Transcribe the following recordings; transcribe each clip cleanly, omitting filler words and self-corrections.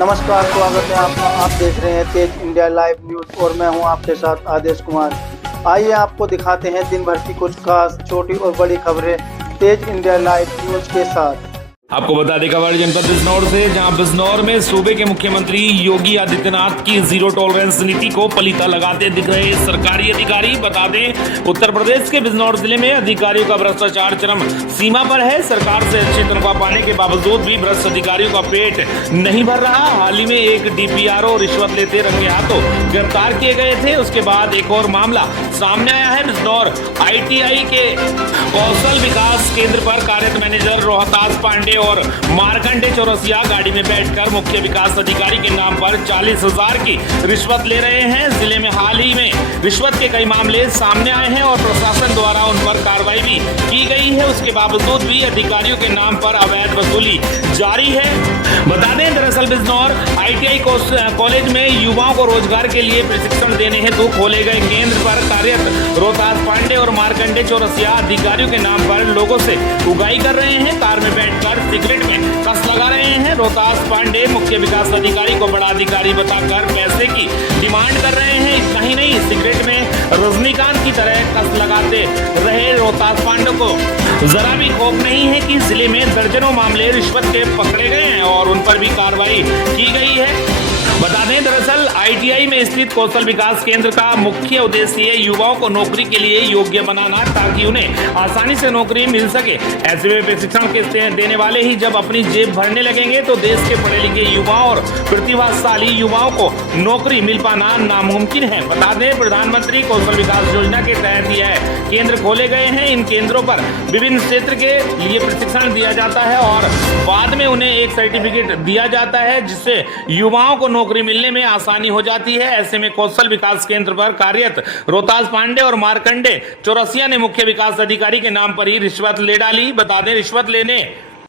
नमस्कार, स्वागत है आपका। आप देख रहे हैं तेज इंडिया लाइव न्यूज और मैं हूं आपके साथ आदेश कुमार। आइए आपको दिखाते हैं दिन भर की कुछ खास छोटी और बड़ी खबरें तेज इंडिया लाइव न्यूज के साथ। आपको बता दें खबर जनपद बिजनौर से, जहां बिजनौर में सूबे के मुख्यमंत्री योगी आदित्यनाथ की जीरो टॉलरेंस नीति को पलीता लगाते दिख रहे सरकारी अधिकारी। बता दें उत्तर प्रदेश के बिजनौर जिले में अधिकारियों का भ्रष्टाचार चरम सीमा पर है। सरकार से अच्छी तनख्वाह पाने के बावजूद भी भ्रष्ट अधिकारियों का पेट नहीं भर रहा। हाल ही में एक डीपीआरओ रिश्वत लेते रंगे हाथों गिरफ्तार किए गए थे। उसके बाद एक और मामला सामने आया है। बिजनौर ITI के कौशल विकास केंद्र पर कार्यरत मैनेजर रोहतास पांडे और मार्कंडे चौरसिया गाड़ी में बैठकर मुख्य विकास अधिकारी के नाम पर 40,000 की रिश्वत ले रहे हैं। जिले में हाल ही में रिश्वत के कई मामले सामने आए हैं और प्रशासन द्वारा उन पर कार्रवाई भी की गई है। उसके बावजूद भी अधिकारियों के नाम पर अवैध वसूली जारी है। बता दें दरअसल बिजनौर ITI कॉलेज में युवाओं को रोजगार के लिए प्रशिक्षण देने हेतु खोले गए केंद्र पर कार्यरत रोहतास पांडे और मार्कंडे चौरसिया अधिकारियों के नाम पर लोगों से उगाही कर रहे हैं। कार में बैठकर सिगरेट में कस लगा रहे हैं। रोहतास पांडे मुख्य विकास अधिकारी को बड़ा अधिकारी बताकर पैसे की डिमांड कर रहे हैं। इतना ही नहीं, सिगरेट में रजनीकांत की तरह कस लगाते रहे रोहतास पांडे को जरा भी खौफ नहीं है कि जिले में दर्जनों मामले रिश्वत के पकड़े गए हैं और उन पर भी कार्रवाई की गई है। बता दें दरअसल ITI में स्थित कौशल विकास केंद्र का मुख्य उद्देश्य युवाओं को नौकरी के लिए योग्य बनाना, ताकि उन्हें आसानी से नौकरी मिल सके। ऐसे में प्रशिक्षण के देने वाले ही जब अपनी जेब भरने लगेंगे तो देश के पढ़े लिखे युवाओं और प्रतिभाशाली युवाओं को नौकरी मिल पाना नामुमकिन है। बता दें प्रधानमंत्री कौशल विकास योजना के तहत यह केंद्र खोले गए हैं। इन केंद्रों पर विभिन्न क्षेत्र के लिए प्रशिक्षण दिया जाता है और बाद में उन्हें एक सर्टिफिकेट दिया जाता है, जिससे युवाओं को नौकरी मिलने में आसानी हो जाती है। ऐसे में कौशल विकास केंद्र पर कार्यरत रोहतास पांडे और मार्कंडे चौरसिया ने मुख्य विकास अधिकारी के नाम पर ही रिश्वत ले डाली। बता दें रिश्वत लेने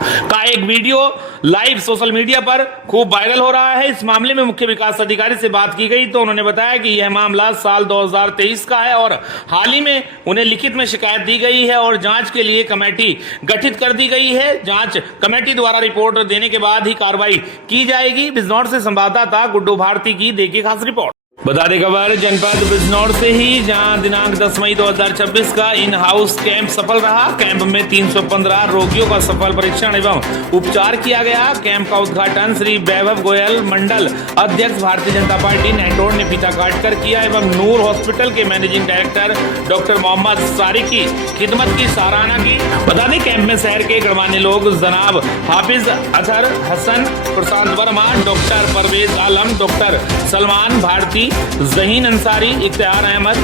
का एक वीडियो लाइव सोशल मीडिया पर खूब वायरल हो रहा है। इस मामले में मुख्य विकास अधिकारी से बात की गई तो उन्होंने बताया कि यह मामला साल 2023 का है और हाल ही में उन्हें लिखित में शिकायत दी गई है और जांच के लिए कमेटी गठित कर दी गई है। जांच कमेटी द्वारा रिपोर्ट देने के बाद ही कार्रवाई की जाएगी। बिजनौर से संवाददाता गुड्डू भारती की देखिए खास रिपोर्ट। बता दें खबर जनपद बिजनौर से ही, जहां दिनांक 10 मई 2026 का इन हाउस कैंप सफल रहा। कैंप में 315 रोगियों का सफल परीक्षण एवं उपचार किया गया। कैंप का उद्घाटन श्री वैभव गोयल, मंडल अध्यक्ष भारतीय जनता पार्टी नेटोर ने फीता काटकर किया एवं नूर हॉस्पिटल के मैनेजिंग डायरेक्टर डॉक्टर मोहम्मद सारिक की खिदमत की सराहना की। बता दें कैंप में शहर के गणमान्य लोग जनाब हाफिज अजहर हसन, प्रशांत वर्मा, डॉक्टर परवेज आलम, डॉक्टर सलमान भारती, जहीन अंसारी, इख्तियार अहमद,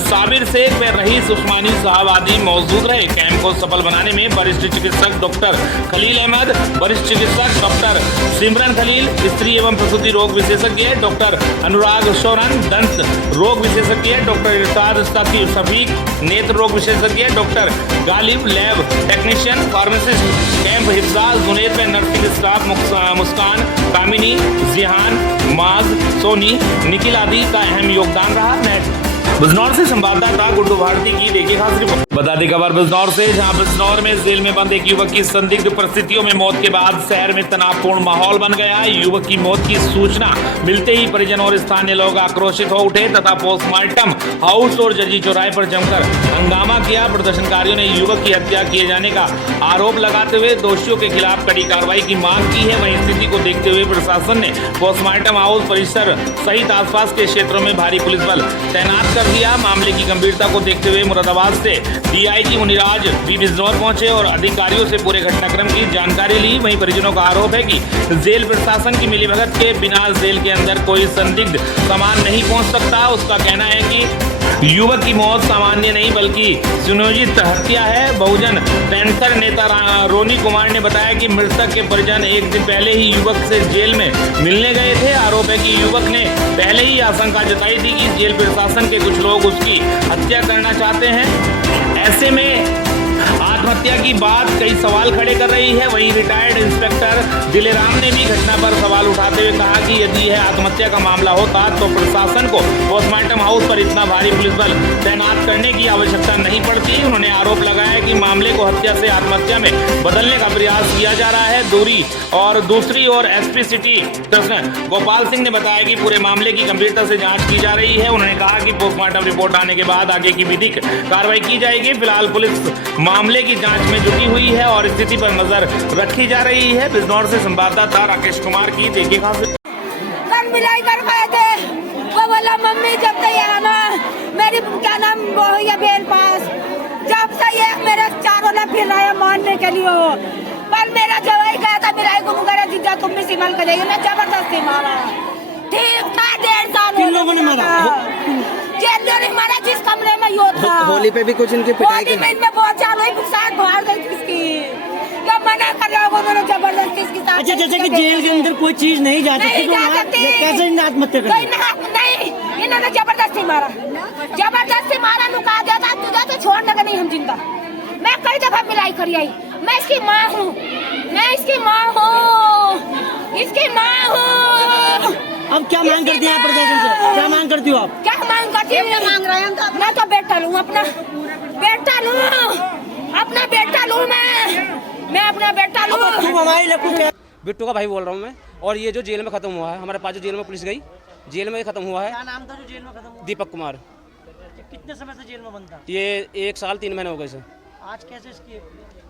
साबिर शेख व रईस उस्मानी साहब आदि मौजूद रहे। कैंप को सफल बनाने में वरिष्ठ चिकित्सक डॉक्टर खलील अहमद, वरिष्ठ चिकित्सक डॉक्टर सिमरन खलील, स्त्री एवं प्रसूति रोग विशेषज्ञ डॉक्टर अनुराग शौरन, दंत रोग विशेषज्ञ डॉक्टर इरशाद शफीक, नेत्र रोग विशेषज्ञ doctor Ghalib, lab technician, pharmacist camp Hifza, Junaid व नर्सिंग स्टाफ मुस्कान, कामिनी, जिहान, माज, सोनी, निखिल आदि का अहम योगदान रहा। बिजनौर से संवाददाता गुड्डू भारती की देखिए खास रिपोर्ट। बता दें खबर बिजनौर से, जहां बिजनौर में जेल में बंद एक युवक की संदिग्ध परिस्थितियों में मौत के बाद शहर में तनावपूर्ण माहौल बन गया। युवक की मौत की सूचना मिलते ही परिजन और स्थानीय लोग आक्रोशित हो उठे तथा पोस्टमार्टम हाउस और जजी चौराहे पर जमकर हंगामा किया। प्रदर्शनकारियों ने युवक की हत्या किए जाने का आरोप लगाते हुए दोषियों के खिलाफ कड़ी कार्रवाई की मांग की है। वहीं स्थिति को देखते हुए प्रशासन ने पोस्टमार्टम हाउस परिसर सहित आसपास के क्षेत्रों में भारी पुलिस बल तैनात कर दिया। मामले की गंभीरता को देखते हुए मुरादाबाद से DIG मुनिराज भी बिजनौर पहुंचे और अधिकारियों से पूरे घटनाक्रम की जानकारी ली। वहीं परिजनों का आरोप है कि जेल प्रशासन की मिलीभगत के बिना जेल के अंदर कोई संदिग्ध सामान नहीं पहुंच सकता। उसका कहना है कि युवक की मौत सामान्य नहीं बल्कि सुनियोजित हत्या है। बहुजन पैंथर नेता रोनी कुमार ने बताया कि मृतक के परिजन एक दिन पहले ही युवक से जेल में मिलने गए थे। आरोप है कि युवक ने पहले ही आशंका जताई थी कि जेल प्रशासन के कुछ लोग उसकी हत्या करना चाहते हैं। ऐसे में आत्महत्या की बात कई सवाल खड़े कर रही है। वहीं रिटायर्ड इंस्पेक्टर दिलेराम ने भी घटना पर सवाल उठाते हुए कहा कि यदि यह आत्महत्या का मामला होता तो प्रशासन को पोस्टमार्टम हाउस पर इतना भारी पुलिस बल तैनात करने की आवश्यकता नहीं पड़ती। उन्होंने आरोप लगाया कि मामले को हत्या से आत्महत्या में बदलने का प्रयास किया जा रहा है। दूसरी ओर एसपी सिटी कृष्ण गोपाल सिंह ने बताया कि पूरे मामले की गंभीरता से जांच की जा रही है। उन्होंने कहा कि पोस्टमार्टम रिपोर्ट आने के बाद आगे की विधिक कार्रवाई की जाएगी। फिलहाल पुलिस मामले की जांच में जुटी हुई है और स्थिति पर नजर रखी जा रही है। बिजनौर से संवाददाता राकेश कुमार की देखिए कहां से मिलाई करवाए थे। वो बोला मम्मी जब तक ये आना मेरी क्या नाम वो है बेल पास जब से ये मेरे चारों ने फिर आया मारने के लिए पर मेरा जवाई गया था मिलाई को मुगरा जीजा तुम भी सिमल कर जाइए। जबरदस्ती मारा ठीक था 1.5 साल किन लोगों ने मारा? जेल ने मारा जिस कमरे में यो था। होली पे भी कुछ इनकी पिटाई होली में इनमें बहुत चालू है साथ बाहर गई किसकी क्या मना कर रहा है उन्होंने जबरदस्ती इसके साथ। अच्छा जैसे कि जेल के अंदर कोई चीज नहीं जा सकती तो कैसे इन्हें आत्महत्या करी? नहीं इन्होंने जबरदस्ती मारा नुका दिया था तुझे तो छोड़ने का नहीं हम जिंदा। मैं कई दफा मिलाई करी आई मैं इसकी माँ हूँ अब क्या मांग करती हैं प्रशासन से? क्या मांग करती हो आप? क्या मांग करती है? मांग रहे हैं मैं तो बेटा लूँ अपना बेटा लूँ मैं अपना बेटा लूँ। हमारी लड़कों के बिट्टू का भाई बोल रहा हूँ मैं। और ये जो जेल में खत्म हुआ है हमारे पास जो जेल में पुलिस गई जेल में खत्म हुआ है। क्या नाम था जो जेल में खत्म हुआ? दीपक कुमार। कितने समय से जेल में बंद था? ये 1 साल 3 महीने हो गए सर। आज कैसे इसकी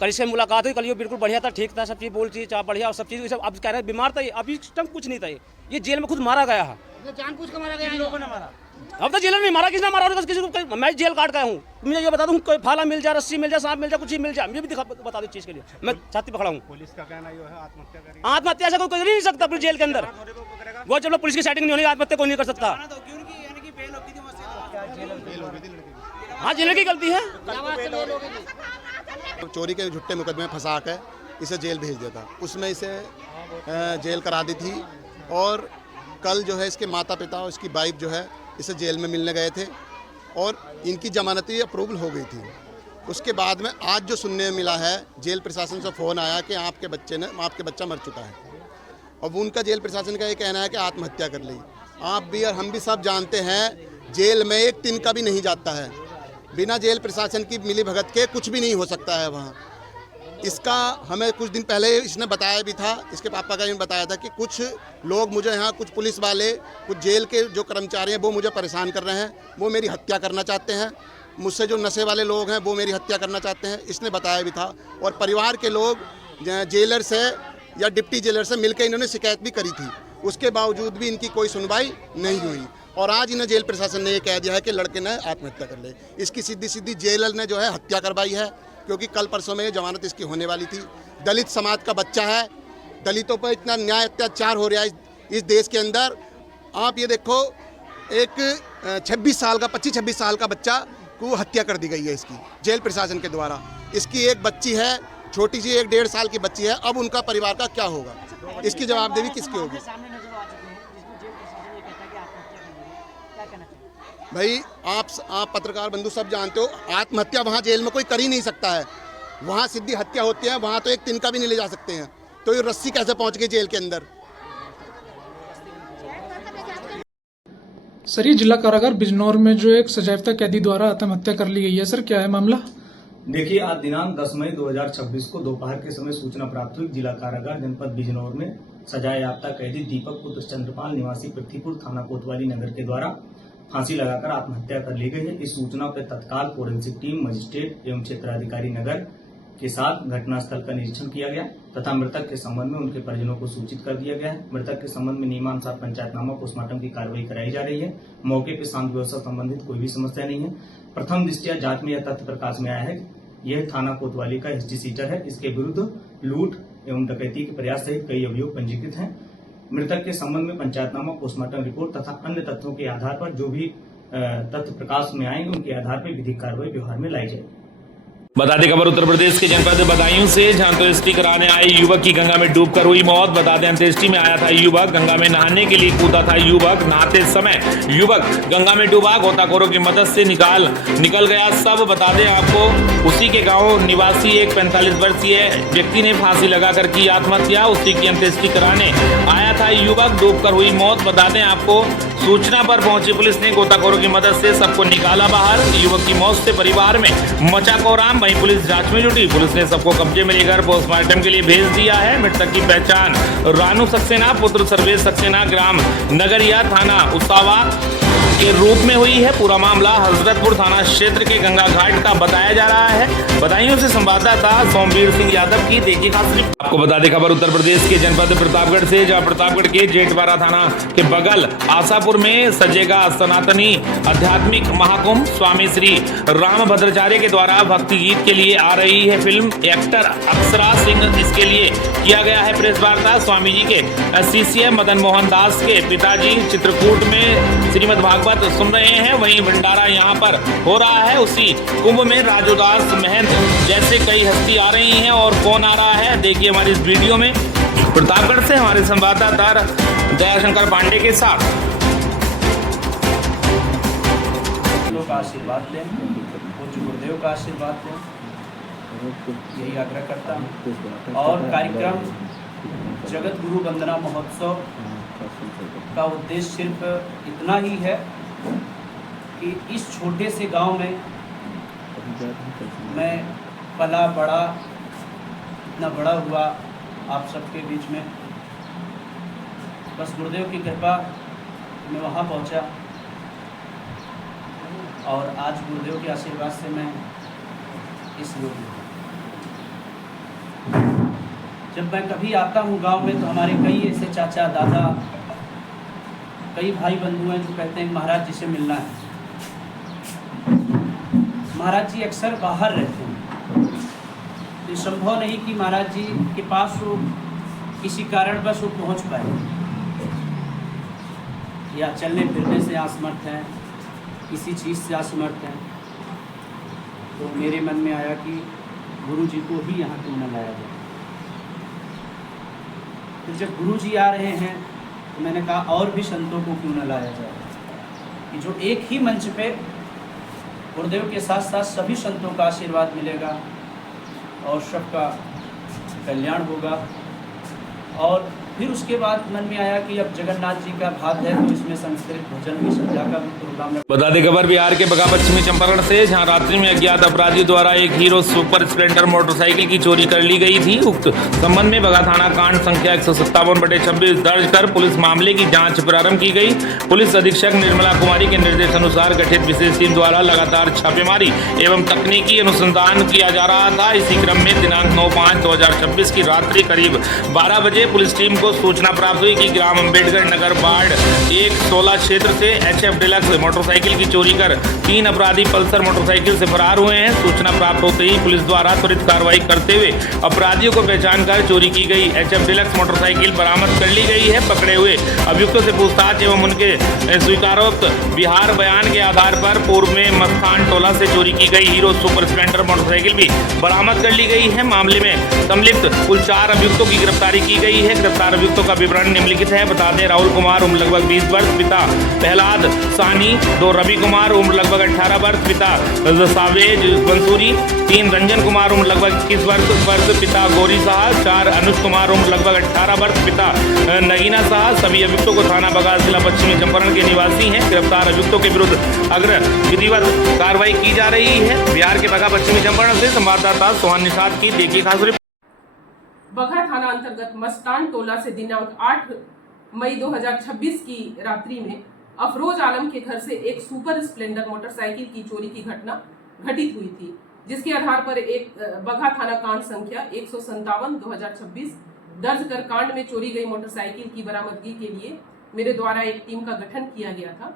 कल इससे मुलाकात हुई। कल ये बिल्कुल बढ़िया था ठीक था सब चीज़ बोलती चाह बढ़िया और सब चीज़ सब। अब कह रहे बीमार था अभी इस टाइम कुछ नहीं था। ये जेल में खुद मारा गया है। जानबूझ कर मारा गया? लोगों ने मारा? अब तो जेल में नहीं मारा किसने मारा किसी को। मैं जेल काट गया हूँ। मुझे ये बता दूँ कोई फाला मिल जाए रस्सी मिल जाए सांप मिल जाए कुछ ही मिल जाए मुझे भी बता दो चीज़ के लिए मैं छाती पकड़ा हूँ। पुलिस का कहना ये है आत्महत्या से कोई कर ही नहीं सकता अपने जेल के अंदर। वो जब पुलिस की सेटिंग नहीं होनी आत्महत्या कोई नहीं कर सकता। हाँ जेल की गलती है। चोरी के झुट्टे मुकदमे फंसा कर इसे जेल भेज देता उसमें इसे जेल करा दी थी। और कल जो है इसके माता पिता और इसकी वाइफ जो है इसे जेल में मिलने गए थे और इनकी जमानती अप्रूवल हो गई थी। उसके बाद में आज जो सुनने में मिला है जेल प्रशासन से फ़ोन आया कि आपके बच्चा मर चुका है। और उनका जेल प्रशासन का ये कहना है कि आत्महत्या कर ली। आप भी और हम भी सब जानते हैं जेल में एक दिन का भी नहीं जाता है। बिना जेल प्रशासन की मिली भगत के कुछ भी नहीं हो सकता है वहाँ। इसका हमें कुछ दिन पहले इसने बताया भी था इसके पापा का भी बताया था कि कुछ लोग मुझे यहाँ कुछ पुलिस वाले कुछ जेल के जो कर्मचारी हैं वो मुझे परेशान कर रहे हैं। वो मेरी हत्या करना चाहते हैं। मुझसे जो नशे वाले लोग हैं वो मेरी हत्या करना चाहते हैं इसने बताया भी था। और परिवार के लोग जेलर से या डिप्टी जेलर से मिलकर इन्होंने शिकायत भी करी थी। उसके बावजूद भी इनकी कोई सुनवाई नहीं हुई। और आज इन्हें जेल प्रशासन ने ये कह दिया है कि लड़के ने आत्महत्या कर ले। इसकी सीधी जेलर ने जो है हत्या करवाई है क्योंकि कल परसों में ये जमानत इसकी होने वाली थी। दलित समाज का बच्चा है। दलितों पर इतना न्याय अत्याचार हो रहा है इस देश के अंदर। आप ये देखो एक 25-26 साल का बच्चा को हत्या कर दी गई है इसकी जेल प्रशासन के द्वारा। इसकी एक बच्ची है छोटी सी 1-1.5 साल की बच्ची है। अब उनका परिवार का क्या होगा? इसकी जवाबदेही किसकी होगी? भाई आप पत्रकार बंधु सब जानते हो आत्महत्या वहाँ जेल में कोई कर ही नहीं सकता है। वहाँ सीधी हत्या होती है। वहाँ तो एक तिनका भी नहीं ले जा सकते हैं। तो ये रस्सी कैसे पहुँच गई जेल के अंदर? सर ये जिला कारागार बिजनौर में जो एक सजायाफ्ता कैदी द्वारा आत्महत्या कर ली गई है, सर क्या है मामला? देखिए आज दिनांक 10 मई 2026 को दोपहर के समय सूचना प्राप्त हुई जिला कारागार जनपद बिजनौर में सजायाफ्ता कैदी दीपक पुत्र चंद्रपाल निवासी पृथ्वीपुर थाना कोतवाली नगर के द्वारा फांसी लगाकर आत्महत्या कर ली गई है। इस सूचना पर तत्काल फोरेंसिक टीम मजिस्ट्रेट एवं क्षेत्राधिकारी नगर के साथ घटनास्थल का निरीक्षण किया गया तथा मृतक के संबंध में उनके परिजनों को सूचित कर दिया गया है। मृतक के संबंध में नियमानुसार पंचायतनामा पोस्टमार्टम की कार्रवाई कराई जा रही है। मौके पर शांति व्यवस्था संबंधित कोई भी समस्या नहीं है। प्रथम दृष्टया जांच में यह तथ्य प्रकाश में आया है यह थाना कोतवाली का एसडी सीटर है। इसके विरुद्ध लूट एवं डकैती के प्रयास सहित कई अभियोग पंजीकृत हैं। मृतक के संबंध में पंचायतनामा पोस्टमार्टम रिपोर्ट तथा अन्य तथ्यों के आधार पर जो भी तथ्य प्रकाश में आएंगे उनके आधार पर विधिक कार्रवाई व्यवहार में लाई जाएगी। बता दें खबर उत्तर प्रदेश के जनपद बदायूं से, जहां अंत्येष्टि कराने आए युवक की गंगा में डूबकर हुई मौत। बता दें अंत्येष्टि में आया था युवक, गंगा में नहाने के लिए कूदा था युवक। नहाते समय युवक गंगा में डूबा, गोताखोरों की मदद से निकल गया सब। बता दें आपको उसी के गांव निवासी एक 45 वर्षीय व्यक्ति ने फांसी लगाकर की आत्महत्या। उसी की अंत्येष्टि कराने आया था युवक, डूबकर हुई मौत। बता दें आपको सूचना पर पहुंची पुलिस ने गोताखोरों की मदद से सबको निकाला बाहर। युवक की मौत से परिवार में मचा कोहराम, वहीं पुलिस जांच में जुटी। पुलिस ने सबको कब्जे में लेकर पोस्टमार्टम के लिए भेज दिया है। मृतक की पहचान रानू सक्सेना पुत्र सर्वेश सक्सेना ग्राम नगरिया थाना उसावा के रूप में हुई है। पूरा मामला हजरतपुर थाना क्षेत्र के गंगा घाट का बताया जा रहा है। बदायूं से संवाददाता सोमवीर सिंह यादव की देखिए खास रिपोर्ट। आपको बता दें खबर उत्तर प्रदेश के जनपद प्रतापगढ़ से, जहां प्रतापगढ़ के जेठबारा थाना के बगल आशापुर में सजेगा सनातनी आध्यात्मिक महाकुंभ। स्वामी श्री रामभद्राचार्य के द्वारा भक्ति गीत के लिए आ रही है फिल्म। एक्टर अक्षरा सिंह इसके लिए किया गया है प्रेस वार्ता। स्वामी जी के शिष्य मदन मोहन दास के पिताजी चित्रकूट में श्रीमद भागवत सुन रहे हैं। वहीं भंडारा यहाँ पर हो रहा है। उसी कुंभ में राजू दास महंत जैसे कई हस्ती आ रही हैं। और कौन आ रहा है देखिए हमारी इस वीडियो में। प्रतापगढ़ से हमारे संवाददाता दयाशंकर पांडे के साथ। लोग का आशीर्वाद लें, पूज्य गुरुदेव का आशीर्वाद लें, यही आग्रह करता हूँ। और कार्यक्रम जगत गुरु वंदना महोत्सव का उद्देश्य सिर्फ इतना ही है कि इस छोटे से गांव में मैं पला बड़ा, इतना बड़ा हुआ आप सबके बीच में। बस गुरुदेव की कृपा मैं वहाँ पहुँचा और आज गुरुदेव के आशीर्वाद से मैं इस योग में। जब मैं कभी आता हूँ गांव में तो हमारे कई ऐसे चाचा दादा, कई भाई बंधु हैं जो कहते हैं महाराज जी से मिलना है। महाराज जी अक्सर बाहर रहते हैं, तो संभव नहीं कि महाराज जी के पास वो किसी कारणवश वो पहुंच पाए, या चलने फिरने से असमर्थ हैं, किसी चीज़ से असमर्थ हैं। तो मेरे मन में आया कि गुरु जी को ही यहाँ क्यों न लाया जाए। तो जब गुरु जी आ रहे हैं तो मैंने कहा और भी संतों को क्यों न लाया जाए, कि जो एक ही मंच पे गुरुदेव के साथ साथ सभी संतों का आशीर्वाद मिलेगा और सबका कल्याण होगा। और फिर उसके बाद मन में आया कि अब जगन्नाथ जी का भाग है तो इसमें संस्कृत भजन की संध्या का भी प्रोग्राम। बता दें खबर बिहार के बगा पश्चिमी चंपारण से, जहां रात्रि में अज्ञात अपराधियों द्वारा एक हीरो सुपर स्प्लेंडर मोटरसाइकिल की चोरी कर ली गई थी। उक्त संबंध में बगा थाना कांड संख्या 157/26 दर्ज कर पुलिस मामले की जांच प्रारंभ की गई। पुलिस अधीक्षक निर्मला कुमारी के निर्देश अनुसार गठित विशेष टीम द्वारा लगातार छापेमारी एवं तकनीकी अनुसंधान किया जा रहा था। इसी क्रम में दिनांक 9/5/2026 की रात्रि करीब 12 बजे पुलिस टीम को सूचना प्राप्त हुई कि ग्राम अंबेडकर नगर वार्ड 116 क्षेत्र से HF डिलक्स मोटरसाइकिल की चोरी कर 3 अपराधी पल्सर मोटरसाइकिल से फरार हुए हैं। सूचना प्राप्त होते ही पुलिस द्वारा त्वरित कार्रवाई करते हुए अपराधियों को पहचान कर चोरी की गई HF डिलक्स मोटरसाइकिल बरामद कर ली गई है। पकड़े हुए अभियुक्तों से पूछताछ एवं उनके स्वीकारोक्त बिहार बयान के आधार पर पूर्व में मस्तान टोला से चोरी की गई हीरो सुपर स्प्लेंडर मोटरसाइकिल भी बरामद कर ली गई है। मामले में संलिप्त कुल 4 अभियुक्तों की गिरफ्तारी की गई है। गिरफ्तार अभियुक्तों का विवरण निम्नलिखित है। बता दें राहुल कुमार उम्र लगभग 20 वर्ष, पिता प्रहलाद सानी। 2 रवि कुमार उम्र लगभग 18 वर्ष, पिता सावेज बंसूरी। 3 रंजन कुमार उम्र लगभग 21 वर्ष, पिता गौरी साहा। 4 अनुज कुमार उम्र लगभग 18 वर्ष, पिता नगीना साहा। सभी अभियुक्तों को थाना बगा जिला पश्चिमी चंपारण के निवासी हैं। गिरफ्तार अभियुक्तों के विरुद्ध अग्र विधिवत कार्रवाई की जा रही है। बिहार के बगा पश्चिमी चंपारण से संवाददाता सोहन निषाद की देखिए खास रिपोर्ट। बगहा थाना अंतर्गत मस्तान टोला से दिनांक 8 मई 2026 की रात्रि में अफरोज आलम के घर से एक सुपर स्प्लेंडर मोटरसाइकिल की चोरी की घटना घटित हुई थी, जिसके आधार पर एक बगहा थाना कांड संख्या 157/2026 दर्ज कर कांड में चोरी गई मोटरसाइकिल की बरामदगी के लिए मेरे द्वारा एक टीम का गठन किया गया था।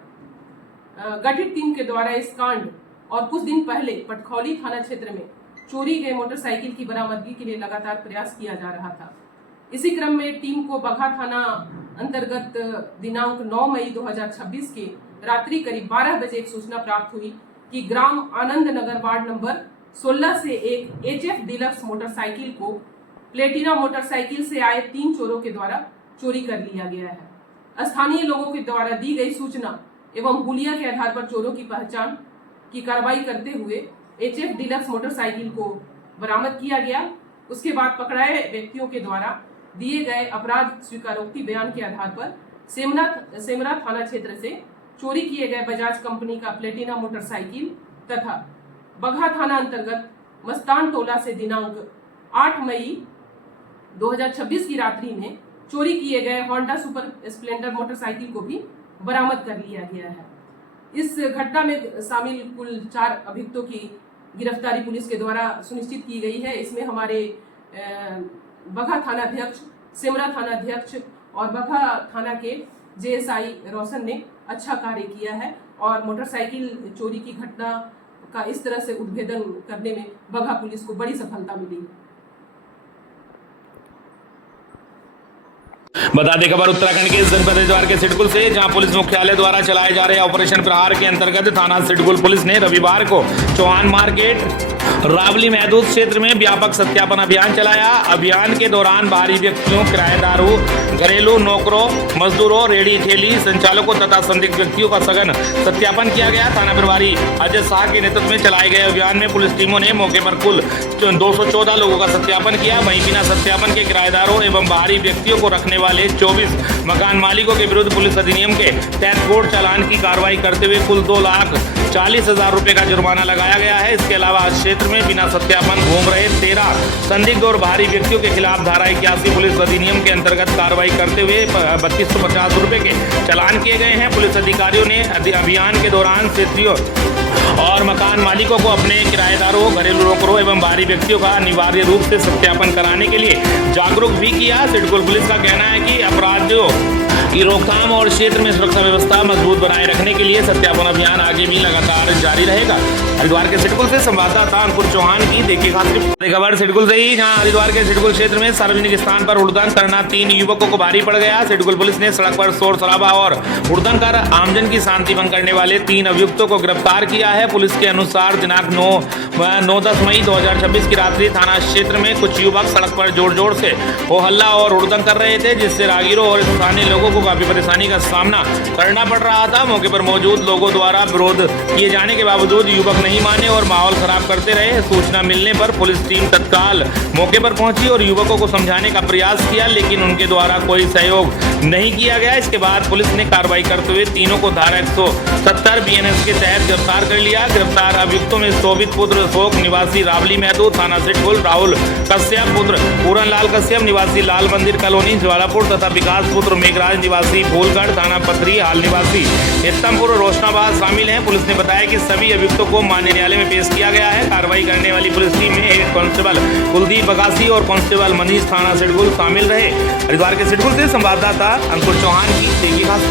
गठित टीम के द्वारा इस कांड और कुछ दिन पहले पटखौली थाना क्षेत्र में चोरी गए मोटरसाइकिल की बरामदगी के लिए लगातार प्रयास किया जा रहा था। इसी क्रम में टीम को बगहा थाना अंतर्गत दिनांक 9 मई 2026 के रात्रि करीब 12 बजे एक सूचना प्राप्त हुई कि ग्राम आनंद नगर वार्ड नंबर 16 से एक HF डीलक्स मोटरसाइकिल को प्लेटिना मोटरसाइकिल से आए 3 चोरों के द्वारा चोरी कर लिया गया है। स्थानीय लोगों के द्वारा दी गई सूचना एवं हुलिया के आधार पर चोरों की पहचान की कार्रवाई करते हुए HF डीलक्स मोटरसाइकिल को बरामद किया गया। उसके बाद पकड़ाए व्यक्तियों के द्वारा दिए गए अपराध स्वीकारोक्ति बयान के आधार पर सेमरा थाना क्षेत्र से चोरी किए गए बजाज कंपनी का प्लेटिना मोटरसाइकिल तथा बगहा थाना अंतर्गत मस्तान टोला से दिनांक 8 मई 2026 की रात्रि में चोरी किए गए होंडा सुपर स्प्लेंडर मोटरसाइकिल को भी बरामद कर लिया गया है। इस घटना में शामिल कुल 4 अभियुक्तों की गिरफ्तारी पुलिस के द्वारा सुनिश्चित की गई है। इसमें हमारे बगहा थाना अध्यक्ष, सेमरा थाना अध्यक्ष और बगहा थाना के JSI रोशन ने अच्छा कार्य किया है और मोटरसाइकिल चोरी की घटना का इस तरह से उद्भेदन करने में बगहा पुलिस को बड़ी सफलता मिली है। बता दें खबर उत्तराखंड के जनपद हरिद्वार के सिडकुल से, जहां पुलिस मुख्यालय द्वारा चलाए जा रहे ऑपरेशन प्रहार के अंतर्गत थाना सिडकुल पुलिस ने रविवार को चौहान मार्केट रावली महदूद क्षेत्र में व्यापक सत्यापन अभियान चलाया। अभियान के दौरान बाहरी व्यक्तियों, किराएदारों, घरेलू नौकरों, मजदूरों, रेहड़ी ठेली संचालकों तथा संदिग्ध व्यक्तियों का सघन सत्यापन किया गया। थाना प्रभारी अजय शाह के नेतृत्व में चलाए गए अभियान में पुलिस टीमों ने मौके पर कुल 214 लोगों का सत्यापन किया। वहीं बिना सत्यापन के किराएदारों एवं बाहरी व्यक्तियों को रखने वाले 24 मकान मालिकों के विरुद्ध पुलिस अधिनियम के तहत कोर्ट चालान की कार्रवाई करते हुए कुल 2,40,000 रुपए का जुर्माना लगाया गया है। इसके अलावा क्षेत्र में बिना सत्यापन घूम रहे 13 संदिग्ध और बाहरी व्यक्तियों के खिलाफ धारा 81 पुलिस अधिनियम के अंतर्गत कार्रवाई करते हुए 3250 रुपए के चालान किए गए हैं। पुलिस अधिकारियों ने अभियान के दौरान क्षेत्रीयों और मकान मालिकों को अपने किराएदारों, घरेलू नौकरों एवं बाहरी व्यक्तियों का अनिवार्य रूप से सत्यापन कराने के लिए जागरूक भी किया। सिडकुल पुलिस का कहना है कि अपराधियों की रोकथाम और क्षेत्र में सुरक्षा व्यवस्था मजबूत बनाए रखने के लिए सत्यापन अभियान आगे भी लगातार जारी रहेगा। हरिद्वार के सिडकुल से संवाददाता अंकुर चौहान की देखिए खास खबर सिडकुल से ही, जहां हरिद्वार के सिडकुल क्षेत्र में सार्वजनिक स्थान पर हुड़दंग करना 3 युवकों को भारी पड़ गया। सिडकुल पुलिस ने सड़क पर शोर शराबा और हुड़दंग कर आमजन की शांति भंग करने वाले 3 अभियुक्तों को गिरफ्तार किया है। पुलिस के अनुसार दिनांक 9-10 मई 2026 की रात्रि थाना क्षेत्र में कुछ युवक सड़क पर जोर जोर से हो हल्ला और हुड़दंग कर रहे थे, जिससे राहगीरों और स्थानीय लोगों को काफी परेशानी का सामना करना पड़ रहा था। मौके पर मौजूद लोगों द्वारा विरोध किए जाने के बावजूद युवक नहीं माने और माहौल खराब करते रहे। सूचना मिलने पर पुलिस टीम तत्काल मौके पर पहुंची और युवकों को समझाने का प्रयास किया, लेकिन उनके द्वारा कोई सहयोग नहीं किया गया। इसके बाद पुलिस ने कार्रवाई करते हुए तीनों को धारा 170 BNS के तहत गिरफ्तार कर लिया। गिरफ्तार अभियुक्तों में शोभित पुत्र अशोक निवासी रावली महदूद थाना सिडकुल, राहुल कश्यप पुत्र पूरन लाल कश्यप निवासी लाल मंदिर कॉलोनी ज्वालापुर तथा विकास पुत्र मेघराज निवासी फूलगढ़ थाना पथरी हाल निवासी इस्तमपुर रोशनाबाद शामिल हैं। पुलिस ने बताया कि सभी अभियुक्तों को मान्य न्यायालय में पेश किया गया है। कार्रवाई करने वाली पुलिस टीम में एक कांस्टेबल कुलदीप बगासी और कांस्टेबल मनीष थाना सिडकुल शामिल रहे। हरिद्वार के सिडकुल से संवाददाता अंकुर चौहान की देखिए खास